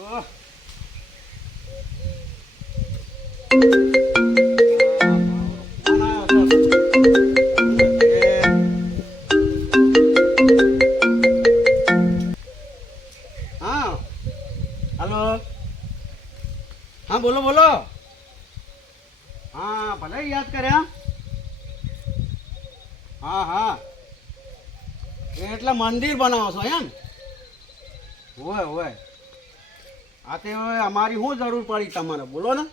હા હલો હા બોલો બોલો હા ભલે યાદ કર્યા હા હા એટલે મંદિર બનાવો છો એમ હોય હોય આ તે અમારી શું જરૂર પડી તમારે બોલો ને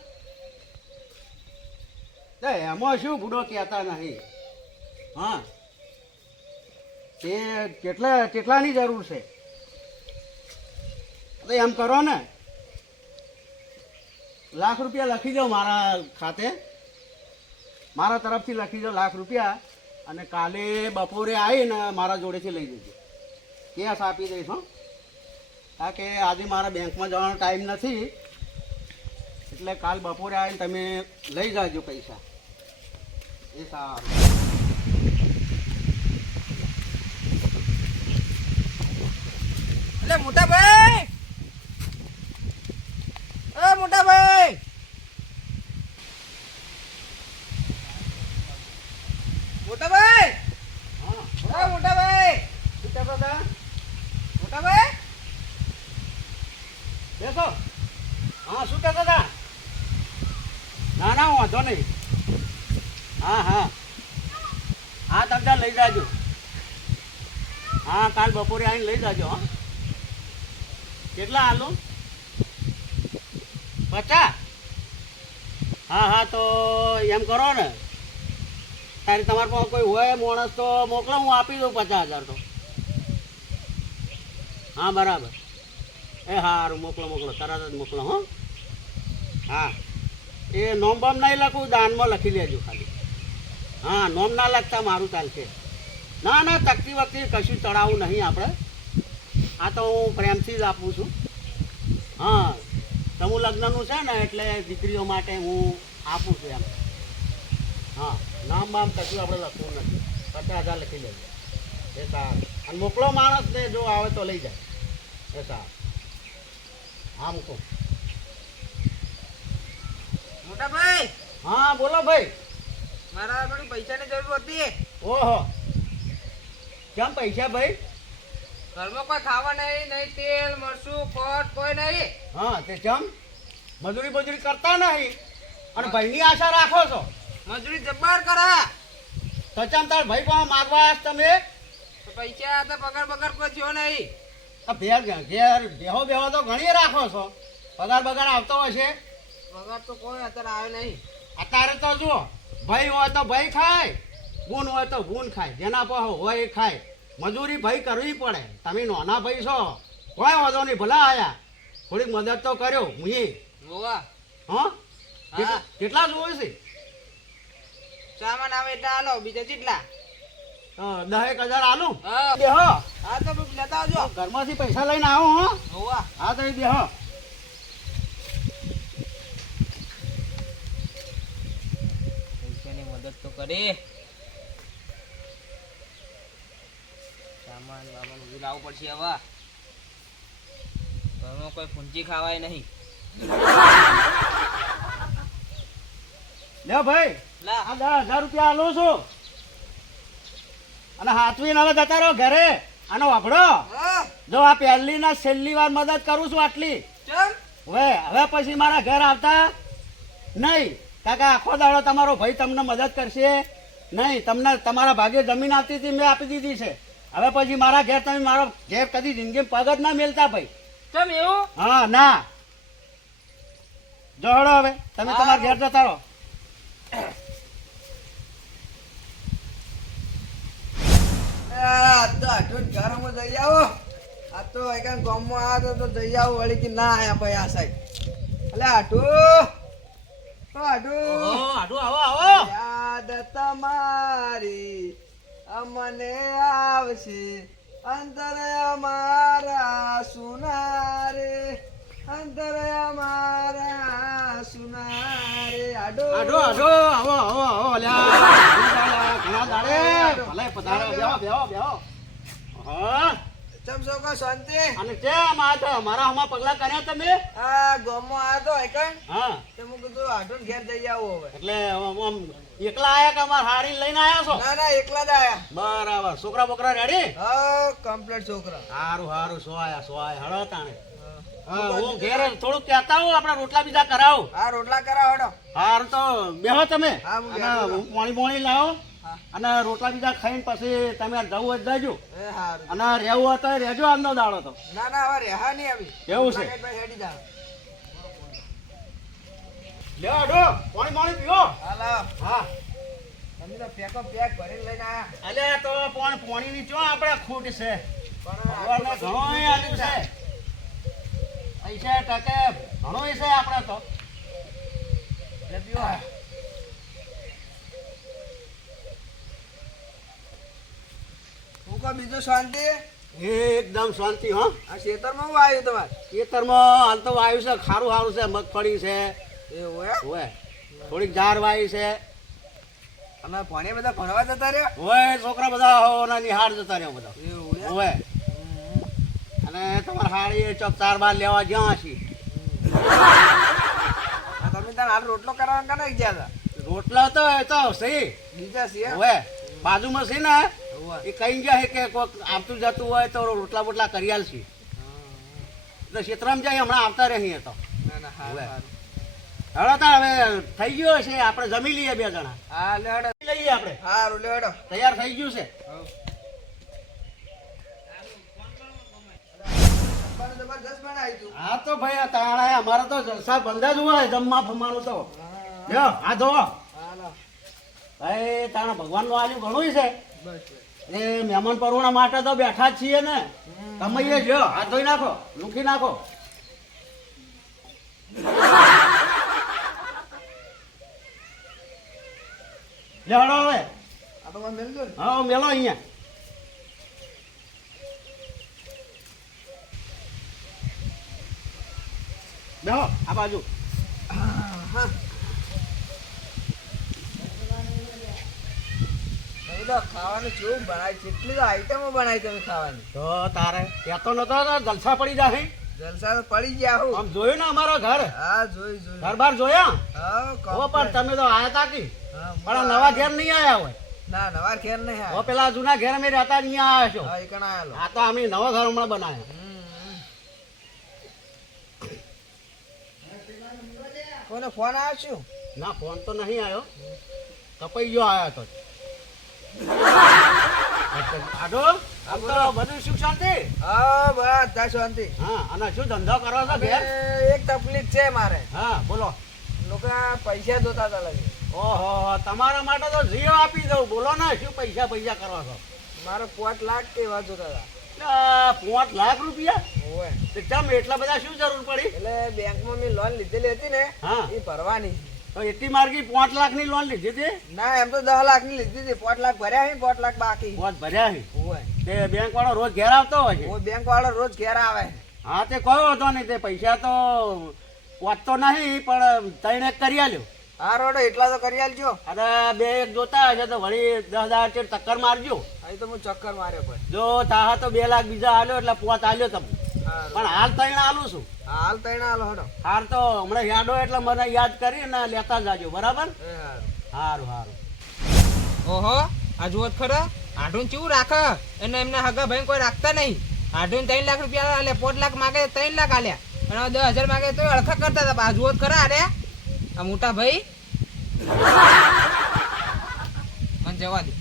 એમાં શું બુડો કહેતા નહીં હા તે કેટલાની જરૂર છે તો એમ કરો ને લાખ રૂપિયા લખી દો મારા ખાતે મારા તરફથી લખી દો લાખ રૂપિયા અને કાલે બપોરે આવીને મારા જોડેથી લઈ જજો કેશ આપી દઈશ હો કારણ કે આજે મારા બેંકમાં જવાનો ટાઈમ નથી એટલે કાલ બપોરે આવીને તમે લઈ જાજો પૈસા એ સારું એટલે મોટા ભાઈ મોટા ભાઈ મોટા ભાઈ હા મોટા ભાઈ શું કહેતા હતા મોટા ભાઈ બેસો હા શું કહેતા હતા ના ના વાંધો નહીં હા હા હા તમે લઈ જાજો હા કાલ બપોરે આવીને લઈ જાજો હા કેટલા આલુ 50 હા હા તો એમ કરો ને તારે તમારા પાસે કોઈ હોય માણસ તો મોકલો હું આપી દઉં 50,000 તો હા બરાબર એ સારું મોકલો મોકલો તરત જ મોકલો હો હા એ નોમ બોમ નહીં લખું દાનમાં લખી લેજો ખાલી હા નોમ ના લખતા મારું ચાલશે ના ના તકતી વખતે કશું ચડાવવું નહીં આપણે આ તો હું પ્રેમથી જ આપું છું હા સમૂહ લગ્નનું છે ને એટલે દીકરીઓ માટે હું આપું છું એમ હા નામ બામ કશું આપણે લખવું નથી 50,000 લખી લેજો એ સારું અને મોકલો માણસને જો આવે તો લઈ જાય એ સારું હા મૂકો મોટા ભાઈ હા બોલો ભાઈ મારા થોડી પૈસાની જરૂર હતી ઓહો કેમ પૈસા ભાઈ ઘરમાં કોઈ ખાવા નહીં તેલ મરચું ખોટ કોઈ નહીં હા તે ચમ મજૂરી કરતા નહીં અને ભાઈની આશા રાખો છો મજૂરી જબ્બર કરા તો ચમ તાર ભાઈ પાસે માગવા આવ્યા છો તમે તો પૈસા તો પગાર કોઈ થયો નહીં તો ઘેર બેહો તો ઘણી રાખો છો પગાર આવતો હશે પગાર તો કોઈ અત્યારે આવે નહીં અત્યારે તો જુઓ ભાઈ હોય તો ભાઈ ખાય ગુણ હોય તો ગુણ ખાય જેના પાસે હોય એ ખાય મજૂરી ભાઈ કરવી પડે તમે નાના ભાઈ છો કોઈ વાંધો નહીં ભલા આયા થોડીક મદદ તો કર્યો મુહી હોવા હા હા. કેટલા જોવે છે સામાન આવે એટલે હાલો બીજા કેટલા 10,000 આલું હા બેહો હા તો લેતા આવજો ઘરમાંથી પૈસા લઈને આવો હો હોવા હા તો બેહો પૈસાની મદદ તો કરી સામાન બામાન બધું લાવવું પડશે હવે ઘરમાં કોઈ ફૂંચી ખાવાય નહીં લે ભાઈ લા આ 10,000 રૂપિયા આલો છું અને હાથવીને હવે જતા રહો ઘરે આનો વાપડો હા જો આ પહેલી ના છેલ્લી વાર મદદ કરું છું આટલી ચલ હવે પછી મારા ઘર આવતા નહીં કાકા આખો દાડો તમારો ભાઈ તમને મદદ કરશે નહીં તમને તમારા ભાગે જમીન આપતી હતી મેં આપી દીધી છે હવે પછી મારા ઘેર તમે મારો ઘેર કદી જિંદગી પગ જ ના મેલતા ભાઈ ચમ એવું હા ના જોડો હવે તમે તમારા ઘેર જતા રહો ઘરમાં જઈ આવો આ તો ગામમાં આવ્યો તો જઈ આવો વળી કે ના આયા ભાઈ આ સાહેબ એટલે આવો આવો યાદ તમારી અમને આવશે અંતર અમારા સુનારે અંતર અમારા સુનારે આડો આવો અલ્યા ઘણા દાડે ભલે પધારો બેહો હા ચમ છો કો શાંતિ? અને કેમ આ તો મારા હમણાં પગલા કર્યા તમે? આ ગામમાં આયો તો એકણ હા તે હું કીધું આઢું ઘેર જઈ આવું હવે. એટલે આમ એકલા આયા કે અમાર હાડી લઈને આયા છો? ના ના એકલા જ આયા. બરાબર છોકરા બોકરા રેડી? હા કમ્પ્લીટ છોકરા. સારું સારું સો આયા હળો તાણે. હા હું ઘેર થોડુંક કહેતા હું આપણા રોટલા બીજા કરાવું. હા રોટલા કરાવો હેડો. હારું તો બેહો તમે. હા, હું અને બેઠો. પાણી બોણી લાવો હા. અને રોટલા બીજા ખાઈને પછી તમે જવું હોય તો જજો. એ હારું. અને રહેવું હોય તો રહેજો આજનો દાડો તો. ના ના હવે રેહા નહીં આવી. એવું છે? રોટલા ખાઈને પછી હેડી જાઓ. લ્યો ડો પાણી બોણી પીવો. હાલો. હા તમે તો પેકો પેક ભરીને લઈને આયા. અલે તો પાણીની ચો આપણે ખૂટ છે. પણ ભગવાનને આટલું ઘણો બધું આલ્યું છે. પૈસા ટકે ઘણો છે આપણે તો. લે પીવો. હું કહું બીજું શાંતિ? એકદમ શાંતિ હો. આ ખેતરમાં હું આવ્યું તમારે? ખેતરમાં હાલ તો વાયુ છે ખારું સારું છે મગફળી છે એવું હે? હોય થોડીક ઝાર વાઈ છે અમે ભણે બધા ભણવા જતા રહ્યા? હોય છોકરા બધા હોના નિહાળ જતા રહ્યા બધા એવું હે? હોય અને તમારે હાડી ચોક 4 લેવા જ્યાં હશી આ તમે તાર હાલ રોટલો કરવા કને ગયા હતા? રોટલા તો એ તો સહી બીજા છે? હોય બાજુમાં છે ને હોવે. એ કઈ ગયા છે કે કોઈક આવતું જતું હોય તો રોટલા બોટલા કરી આલશી એટલે ક્ષેત્રમાં જાય હમણાં આવતા રહીએ તો ના ના હારું, હોવે. હારું. હવે તાર હવે થઈ ગયો છે આપણે જમી લઈએ 2 જણા હા લે હેડો. લઈએ આપણે હારું લે હેડો. તૈયાર થઈ ગયું છે જમવાનું જબરજસ્ત બનાવ્યું તું. હા તો ભાઈ તાણા અમારે તો જલસા બંધ જ હોય જમવા ફમવાનું તો લ્યો આ ધો હાલો. ભાઈ તાણા ભગવાનનું આલ્યું ઘણું છે બસ બસ. એ મહેમાન પરુણા માટે તો બેઠા જ છીએ ને તમે એ લ્યો હાથ ધોઈ નાખો લૂકી નાખો લેવડો હવે આ તો મને મેલ દો ને. હા મેલો અહીંયા બેહો આ બાજુ હા. તમે તો ખાવાનું કેવું બનાવ્યું? કેટલી તો આઈટમો બનાવી તમે ખાવાની. તો તારે કહેતો નતો તો જલસા પડી જાય જલસા તો પડી ગયા હું. આમ જોયું ને અમારા ઘર હા જોઈ જોઈ. ઘર બાર જોયા હા હો પણ તમે તો આયા તા કી હા, પણ આ નવા ઘેર નહીં આયા હોય ના નવા ઘેર નહીં હો આયા. પેલા જૂના ઘેર અમે રહેતા અહીંયા આવ્યા છો હા એકણ આયેલો. આ તો અમે નવા ઘર હમણાં બનાવ્યા કોને ફોન આવ્યો છું? ના ફોન તો નહીં આવ્યો કપાઈ ગયો આવ્યો તો આડો આમ તો બધું સુખ શાંતિ હા બધા શાંતિ. હા અને શું ધંધો કરો છો હવે ઘેર એક તકલીફ છે મારે. હા બોલો લોકો પૈસા જોતા હતા લાગે. ઓહો તમારા માટે તો જીવ આપી દઉં બોલો ને શું પૈસા પૈસા કરો છો મારે 5 લાખ કે એવા જોતા હતા. 5 લાખ રૂપિયા ઓય. તો કેમ એટલા બધા શું જરૂર પડી એટલે બેંકમાં મેં લોન લીધેલી હતી ને હા એ ભરવાની. તો એટલી માર્ગી 5 લાખની લોન લીધી હતી ના એમ તો 10 લાખ ની લીધી હતી. 5 લાખ ભર્યા છે, 5 લાખ બાકી. 5 ભર્યા છે ઓય. તે બેંક વાળો રોજ ઘેર આવતો હોય છે ઓ બેંક વાળો રોજ ઘેર આવે. હા તે કયો હતો નહીં તે પૈસા તો વાંચતો નહીં પણ 3 એક કરી આલ્યો હા રોડો એટલા તો કરી આલજો. અને 2 એક જોતા હશે તો વળી 10,000 ચેર ટક્કર મારજો અહીં તો હું ચક્કર માર્યો પણ. જો તાહા તો 2 લાખ બીજા આલ્યો એટલે 5 આલ્યો તમને હા પણ હાલ 3 આલું છું હાલ તઈને હાલ હડો. હાર તો હમણાં યાદો એટલે મને યાદ કરીને લેતા જાજો બરાબર એ હારું. સારું સારું ઓહો આ જુઓ તો ખરો આઢું કેવું રાખે અને એમના હગા ભાઈ કોઈ રાખતા નહીં. આઢું 3 લાખ રૂપિયા આલે 5 લાખ માગે 3 લાખ આલ્યા અને 10,000 માગે તો અળખા કરતા હતા. આ જુઓ તો ખરા અરે આ મોટા ભાઈ મને જવા દે.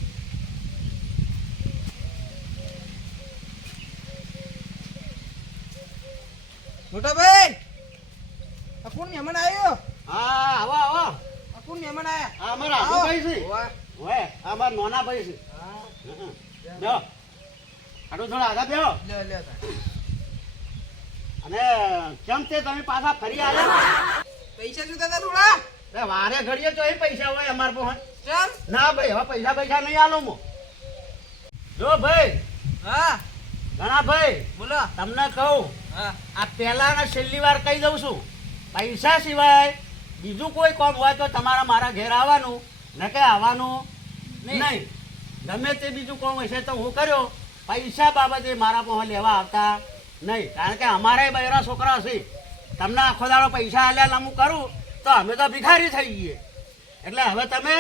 મોટા ભાઈ આ કોણ મહેમાન આવ્યો? હા આવો આવો આ કોણ મહેમાન આયા? આ અમારા આબુ ભાઈ છે ઓય. ઓય આ અમારા નાના ભાઈ છે હા. જો આટલું થોડા આગળ બેહો લે લે તાર. અને કેમ તે તમે પાછા ફરી આવ્યા પૈસા શું થતા થોડા એ વારે ઘડીએ તો એ પૈસા હોય અમાર પાસે ચમ ના ભાઈ હવે પૈસા પૈસા નહીં આલો મો જો ભાઈ હા ઘણા ભાઈ બોલો તમને કહું હા આ પહેલાના છેલ્લી વાર કહી દઉં છું પૈસા સિવાય બીજું કોઈ કામ હોય તો તમારા મારા ઘેર આવવાનું ન કે આવવાનું નહીં ગમે તે બીજું કામ હશે તો હું કર્યો પૈસા બાબતે મારા પાસે લેવા આવતા નહીં, કારણ કે અમારે બૈરા છોકરા છે. તમને આખો દાડો પૈસા આલ્યા અમુક કરું તો અમે તો ભિખારી થઈ ગઈએ. એટલે હવે તમે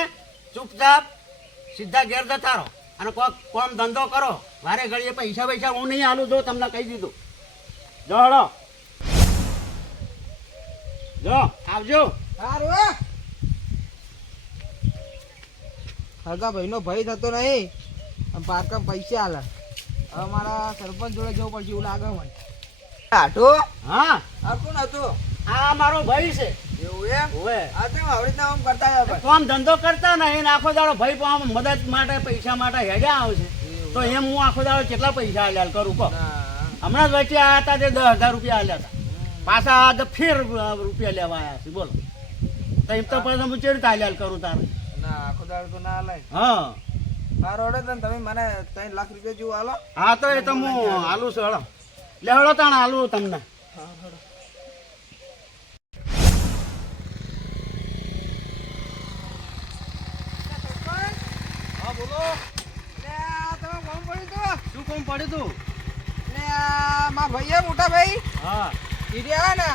ચૂપચાપ સીધા ઘેર જતા રહો અને કોક કોમ ધંધો કરો. વારે ઘડીએ પૈસા હું નહીં આલું, જો તમને કહી દીધું. જો હળો, જો આવજો. સારું હે. હગા ભાઈનો ભય થતો નહીં, આમ પારકામ પૈસા આલે. હવે મારા સરપંચ જોડે જવું પડશે એવું લાગે મને. આટો હા, આ કોણ હતું? આ મારો ભાઈ છે. એવું એમ? ઓવે. આ તો આવડી રીતના આમ કરતા હતા ભાઈ. કોમ ધંધો કરતા નહીં ને આખો દાડો ભાઈ પણ આમ મદદ માટે પૈસા માટે હેડ્યા આવશે. તો એમ હું આખો દાડો કેટલા પૈસા આલ્યા કરું કહો. ના. હમણાં જ વચ્ચે આવ્યા હતા તે 10,000 રૂપિયા આલ્યા હતા. પાછા આજ ફેર રૂપિયા લેવા આવ્યા છે. બોલો તો એમ તો પછી હું ચેરી આલ્યા કરું તારે. ના, આખો દાડો તો ના લાય. હા મારો ઓર્ડર તો તમે મને 3 લાખ રૂપિયા જેવું આલો. હા, તો એ તો હું આલું છું. હળો લે, હળો તાણ આલું તમને. હા બોલો. લે આ તમે કોણ પડ્યું તું? શું કોમ પડ્યું તું? લે આ મારા ભાઈએ મોટા ભાઈ હા ઈ રહ્યા ને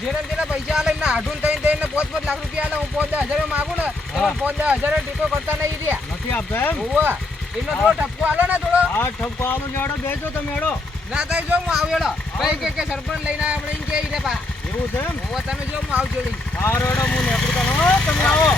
જેના પૈસા આલે ને આઢું થઈને 5 લાખ રૂપિયા આલે. હું 5-10,000 માંગુ ને એમાં 5-10,000 ટીકો કરતા નહીં રહ્યા. નથી આપતા એમ? ઓવા એમને થોડો ટપકો આલો ને થોડો. હા, ઠપકો આલો ને હેડો બેસો તમે હેડો. ના થાય જો હું આવ્યો કઈ કે સરપંચ લઈને આવ્યા આપણે એમ કે રે પા. એવું છે એમ? ઓવા તમે જો હું આવજો લઈ. હા હેડો, હું નેકળું તને. હો, તમે આવો.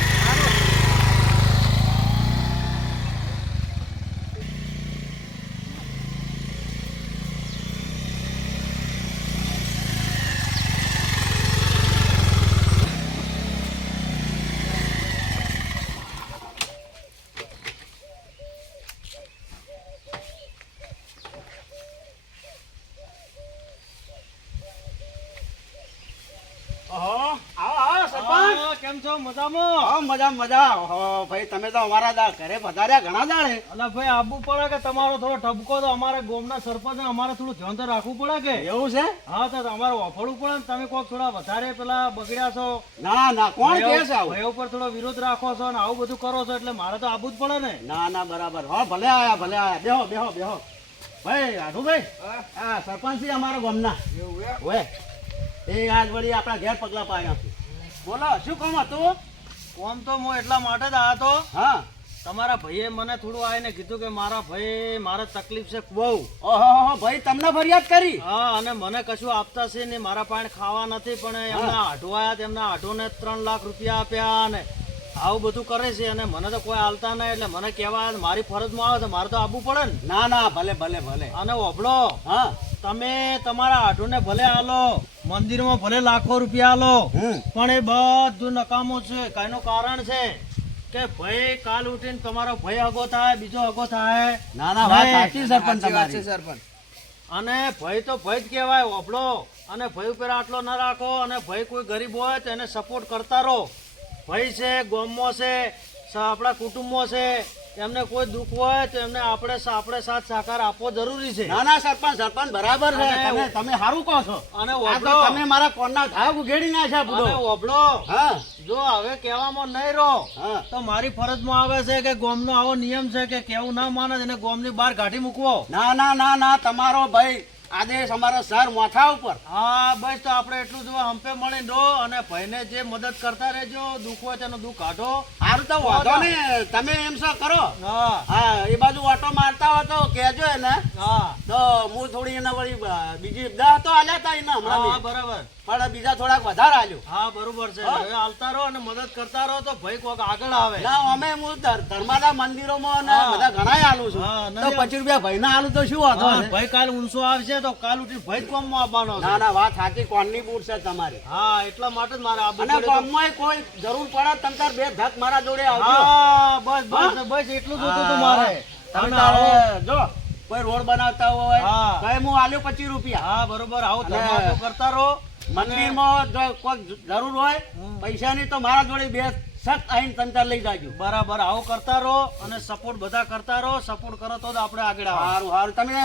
ઓહો, આવો આવો સરપંચ. કેમ છો? મજામાં? હા, મજા. ઓહો ભાઈ, તમે તો અમારા ઘરે પધાર્યા ઘણા દાડે. અલા ભાઈ, આવવું પડે કે તમારો થોડો ઠપકો તો અમારે ગામના સરપંચ અમારે થોડું ધ્યાન તો રાખવું પડે કે. એવું છે? હા, તો અમારે વાપરવું પડે ને. તમે કોક થોડા વધારે પેલા બગડ્યા છો, ના કોણ કહે છે આવું? ભાઈઓ પર થોડો વિરોધ રાખો છો ને આવું બધું કરો છો એટલે મારે તો આવવું જ પડે ને. ના બરાબર. હા, ભલે આયા. બેહો. ભાઈ આઢું ભાઈ, આ સરપંચ છે અમારા ગામના. એવું એમ? ઓય, એ આજ વળી આપણા ઘેર પગલા પાડ્યા છે. બોલો, શું કામ હતું? કોમ તો હું એટલા માટે જ આવ્યો તો. હા. તમારા ભાઈએ મને થોડું આવીને કીધું કે મારા ભાઈ મારે તકલીફ છે બહુ. ઓહો ભાઈ, તમને ફરિયાદ કરી? હા, અને મને કશું આપતા છે ને મારા પાસે ખાવા નથી, પણ એમના આઢો આયા, તેમના આઢોને 3 લાખ રૂપિયા આપ્યા ને આવું બધું કરે છે અને મને તો કોઈ હાલતા નહીં. એટલે મને કહેવા મારી ફરજમાં આવે તો મારે તો આવવું પડે ને. ના ભલે. અને ઓભળો, હા. તમે તમારા આઢોને ભલે આલો, મંદિરમાં ભલે લાખો રૂપિયા આલો, પણ એ બધું નકામું છે. કઈનું કારણ છે કે ભાઈ કાલ ઉઠીને તમારો ભાઈ હગો થાય, બીજો હગો થાય. ના વાત સાચી સરપંચ સાચી વાત છે તમારી. સરપંચ. અને ભાઈ તો ભાઈ જ કહેવાય. ઓભળો, અને ભાઈ ઉપર આટલો ના રાખો. અને ભાઈ કોઈ ગરીબ હોય તો એને સપોર્ટ કરતા રહો. ભાઈ છે, ગામમાં છે, આપણા કુટુંબમાં છે, એમને કોઈ દુઃખ હોય તો એમને આપણે સાથ સહકાર આપવો જરૂરી છે. ના સરપંચ બરાબર છે. અને તમે સારું કહો છો. અને આ તો ઓભળો, તમે મારા કોણના ઘાવ ઉઘેડી નાખ્યા અને બુડો. ઓભળો, હા જો હવે કહેવામાં નહીં રહો હા. તો મારી ફરજમાં આવે છે કે ગામનો આવો નિયમ છે કે કેવું ના માને એને ગામની બહાર કાઢી મૂકવો. ના તમારો ભાઈ આદેશ અમારા સર માથા ઉપર. હા, બસ તો આપણે એટલું જ હંપે મળીને રહો અને ભાઈને જે મદદ કરતા રહેજો. દુઃખ હોય તેનું દુઃખ કાઢો. સારું તો વાંધો ને, તમે એમ શું કરો. હા હા, એ બાજુ ઓટો મારતા હોય તો કહેજો એને. હા તો હું થોડી એને વળી બીજી 10 તો આલ્યા હતા એને હમણાં હા, બી. બરાબર. પણ બીજા થોડાક વધારે આલ્યો. હા, બરોબર છે. હા. હવે હાલતા રહો અને મદદ કરતા રહો તો ભાઈ કોક આગળ આવે. ના, અમે હું ધર્માદા મંદિરોમાં ને હા. બધા ઘણાય આલું છું. હા, તો નથી 25 રૂપિયા ભાઈ ના આલું તો શું વાંધો હા, છે? ભાઈ કાલ ઊંચો આવશે તો કાલ ઉઠી ભાઈ જ કોમમાં આવવાનો છે. ના વાત સાચી, કોણની બૂટ છે તમારી. હા, એટલા માટે જ મારે આવવું અને પડે તો. ગામમાં કોઈ જરૂર પડે તમ તાર બે ધક મારા જોડે આવજો. હા, બસ હા? બસ એટલું જ હતું મારે. તમે તમે તારે આવો. જો કોઈ રોડ બનાવતા હોય હા. તો એ હું આલ્યો 25 રૂપિયા. હા, બરોબર. આવો અને ધર્માતો કરતા રહો. મંદિરમાં જો કોઈ જરૂર હોય પૈસાની તો મારા જોડે બે સખ્ત આઈને તમ તાર લઈ જાજો. બરાબર, આવો કરતા રહો અને સપોર્ટ બધા કરતા રહો. સપોર્ટ કરો તો જ આપણે આગળ આવે. સારું તમે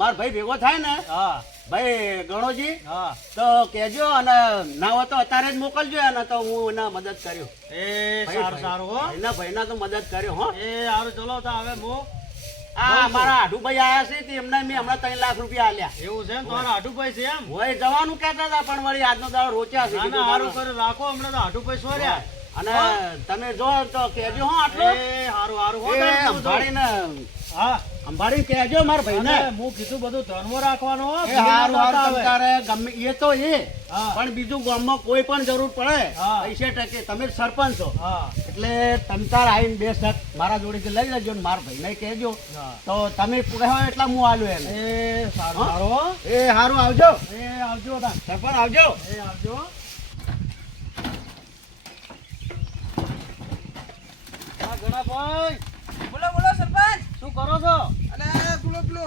માર ભાઈ ભેગો થાય ને, હા ભાઈ ગણોજી, હા, તો કહેજો અને ના હોય તો અત્યારે જ મોકલજો એને, તો હું એને મદદ કર્યો. એ સારું સારું હો. ભાઈના તો મદદ કર્યો હો. એ સારું, ચલો તો હવે હું આ મારા આઢુભાઈ આયા છે તે એમને મેં હમણાં 3 લાખ રૂપિયા આલ્યા એવું છે એમ તમારા આટુભાઈ છે એમ હોય જવાનું કહેતા હતા પણ વળી આજનો દાડો રોચ્યા છે ના ના સારું કરે રાખો હમણાં તો આટુભાઈ સોર્યા અને તમે જો તો કહેજો હો આટલો એ હારું હારું હો એ તારે તું જો. અંભાળીને હા અંભાળીને કહેજો મારા ભાઈને અને હું કીધું બધું ધ્યાનમાં રાખવાનું હો, એ હારું ભૂલી ના હારું જતા તમ તારે ગમે એ તો એ હા. પણ બીજું ગામમાં કોઈ પણ જરૂર પડે હા. 50% તમે જ સરપંચ છો હા એટલે તમ તાર આવીને 2 શક મારા જોડેથી લઈ લેજો ને મારા ભાઈને કહેજો હા. તો તમે કહો એટલા હું આલ્યો એને એ સારું હા. સારું હો. એ હારું આવજો એ આવજો તાન. સરપંચ આવજો એ આવજો હા ગણાભાઈ બોલો બોલો સરપંચ. શું કરો છો અને પેલો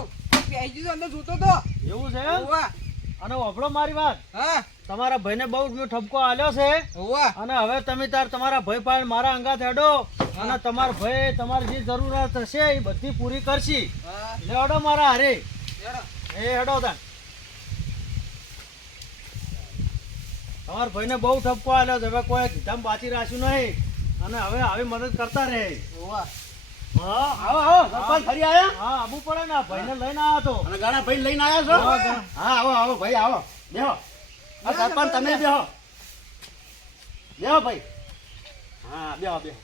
પેજી અંદર જોતો તો. એવું છે એમ? હોવા. અને વફળો મારી વાત હા તમારા ભાઈને બહુ જ મેં ઠપકો આલ્યો છે હોવા. અને હવે તમે તાર તમારા ભાઈ પાસે મારા અંગાત હેડો અને તમારા ભાઈ તમારી જે જરૂરત હશે એ બધી પૂરી કરશી હા લેવડો મારા હારે હેડો. એ હેડો તાન તમારા ભાઈને બહુ ઠપકો આલ્યો છે હવે કોઈ કીધામ બાચી રાખ્યું નહીં અને હવે આવી મદદ કરતા રહે હોવા. હા આવો આવો સરપંચ ફરી આયા હા આવવું પડે ને ભાઈને લઈને આવ્યો તો અને ઘણા ભાઈ લઈને આવ્યા છો હા, ઘણા. હા આવો આવો ભાઈ આવો બેહો આ સરપંચ તમે બેહો બેહો ભાઈ હા બેહો બેહો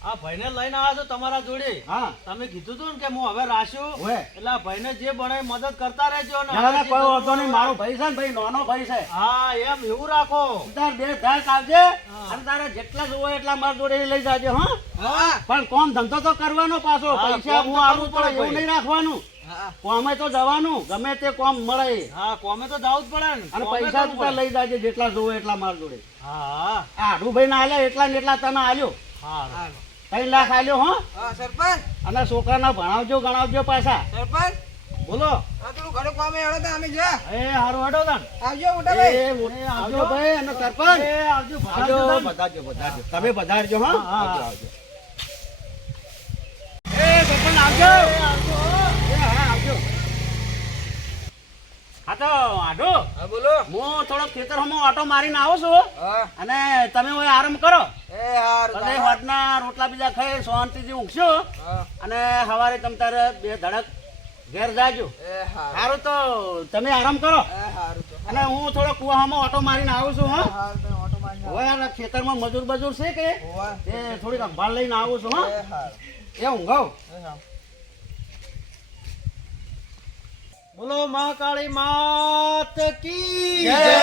આ ભાઈને લઈને આવ્યો છો તમારા જોડે હા તમે કીધું તું ને કે હું હવે રાખ્યું ઓય. એટલે આ ભાઈને જે બને એ મદદ કરતા રહેજો ને ના ના હવે કોઈ જે વાંધો નહીં મારો ભાઈ છે ને ભાઈ નાનો ભાઈ છે હા એમ એવું રાખો તાર 2 ઘાસ આવજે હા. અને તારે જેટલા જોવો એટલા મારા જોડે લઈ જાજો હા હા પણ કોમ ધંધો તો કરવાનો પાછો હા, પૈસા કોમ હું તો આવું કરવું પડે પડે એવું નહીં રાખવાનું હા કોમે તો જવાનું ગમે તે કોમ મળે એ. હા કોમે તો જાવું જ પડે ને અને કોમે પૈસા કરવું તું તાર પડે. લઈ જાજે જેટલા જોવો એટલા મારા જોડે હા હા આ આઢુભાઈ ના આલ્યા એટલા ને એટલા તને આલ્યો હા 3 લાખ આલ્યો હો હા સરપંચ અને છોકરાને ભણાવજો ગણાવજો પાછા સરપંચ બોલો આ પેલું ઘરે કામે હેડો તો અમે જા એ હારું હેડો તાન આવજો મોટા ભાઈ. એ આવજો ભાઈ અને સરપંચ એ આવજો આવજો તાન. બધાજો બધાજો તમે બધારજો હા હા, આવજો હા. આવજો એ સરપંચ આવજો એ હા આવજો હા તો આઢો હા બોલો. હું થોડો ખેતરમાં આટો મારીને આવું છું હા અને તમે ઓય આરામ કરો એ હારું અને હોટના રોટલા બીજા ખાઈ શાંતિથી ઊંઘશો હા અને સવારે તમે તારે 2 ધડક ઘેર જાજો એ હારું સારું તો તમે આરામ કરો એ હારું તો અને હું થોડો કુવામાં ઓટો મારીને આવું છું હા હારું તો ઓટો મારીને આવો. હવે આ ખેતરમાં મજૂર બજૂર છે કે હોવા. એ થોડીક સંભાળ લઈને આવું છું એ હા હારું. એ ઊંઘાવ એ હારું. બોલો મહાકાળી માત કી જય. જય